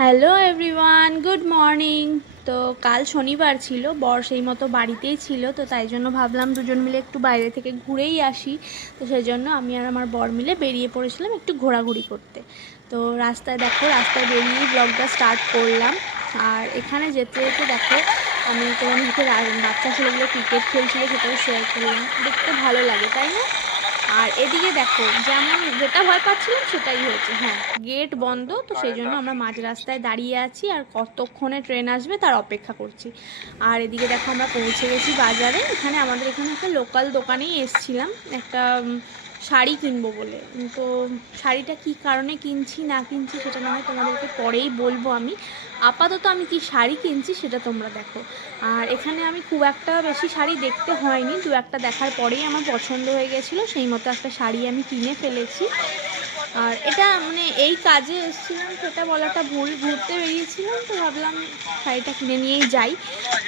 Hello everyone, good morning. তো কাল শনিবার ছিল, বর সেই মতো বাড়িতেই ছিল, তো তাই জন্য ভাবলাম দুজন মিলে একটু বাইরে থেকে ঘুরেই আসি। তো সেই জন্য আমি আর আমার বর মিলে বেরিয়ে পড়েছিলাম একটু ঘোরাঘুরি করতে। তো রাস্তায় দেখো, রাস্তায় বেরিয়েই ব্লগটা স্টার্ট করলাম। আর এখানে যেতে যেতে দেখো, আমি তোমাদের সাথে বাচ্চা ছেলেগুলো ক্রিকেট খেলছিল সেটাও শেয়ার করলাম। দেখতে ভালো লাগে, তাই না? আর এদিকে দেখো, যেটা ভয় পাচ্ছিলাম সেটাই হয়েছে। হ্যাঁ, গেট বন্ধ, তো সেই জন্য আমরা মাঝ রাস্তায় দাঁড়িয়ে আছি আর কতক্ষণে ট্রেন আসবে তার অপেক্ষা করছি। আর এদিকে দেখো, আমরা পৌঁছে গেছি বাজারে। আমাদের এখানে একটা লোকাল দোকানেই এসছিলাম একটা শাড়ি কিনবো বলে। তো শাড়িটা কী কারণে কিনছি না কিনছি সেটা না হয় তোমাদেরকে পরেই বলবো আমি। আপাতত আমি কি শাড়ি কিনছি সেটা তোমরা দেখো। আর এখানে আমি খুব একটা বেশি শাড়ি দেখতে হয়নি, দু একটা দেখার পরেই আমার পছন্দ হয়ে গেছিলো, সেই মতো একটা শাড়ি আমি কিনে ফেলেছি। আর এটা এই কাজে এসেছিলাম সেটা বলাটা ভুল, ঘুরতে বেরিয়েছিলাম, তো ভাবলাম শাড়িটা কিনে নিয়েই যাই।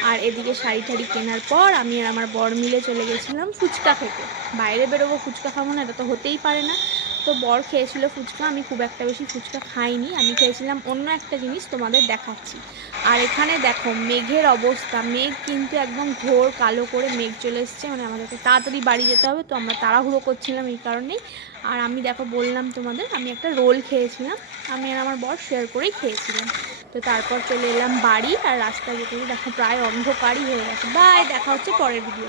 আর এদিকে শাড়ি টাড়ি কেনার পর আমি আর আমার বর মিলে চলে গেছিলাম ফুচকা খেতে। বাইরে বেরোবো, ফুচকা খাবো না, এটা তো হতেই পারে না। তো বর খেয়েছিল ফুচকা, আমি খুব একটা বেশি ফুচকা খাইনি, আমি খেয়েছিলাম অন্য একটা জিনিস, তোমাদের দেখাচ্ছি। আর এখানে দেখো মেঘের অবস্থা, মেঘ কিন্তু একদম ঘোর কালো করে মেঘ চলে এসছে, আমাদেরকে তাড়াতাড়ি বাড়ি যেতে হবে, তো আমরা তাড়াহুড়ো করছিলাম এই কারণেই। আর আমি দেখো বললাম তোমাদের, আমি একটা রোল খেয়েছিলাম, আমি আর আমার বর শেয়ার করেই খেয়েছিলাম। তো তারপর চলে এলাম বাড়ি, আর রাস্তায় যেতে যেতে দেখো প্রায় অন্ধকারই হয়ে গেছে। বাই, দেখা হচ্ছে পরের ভিডিও।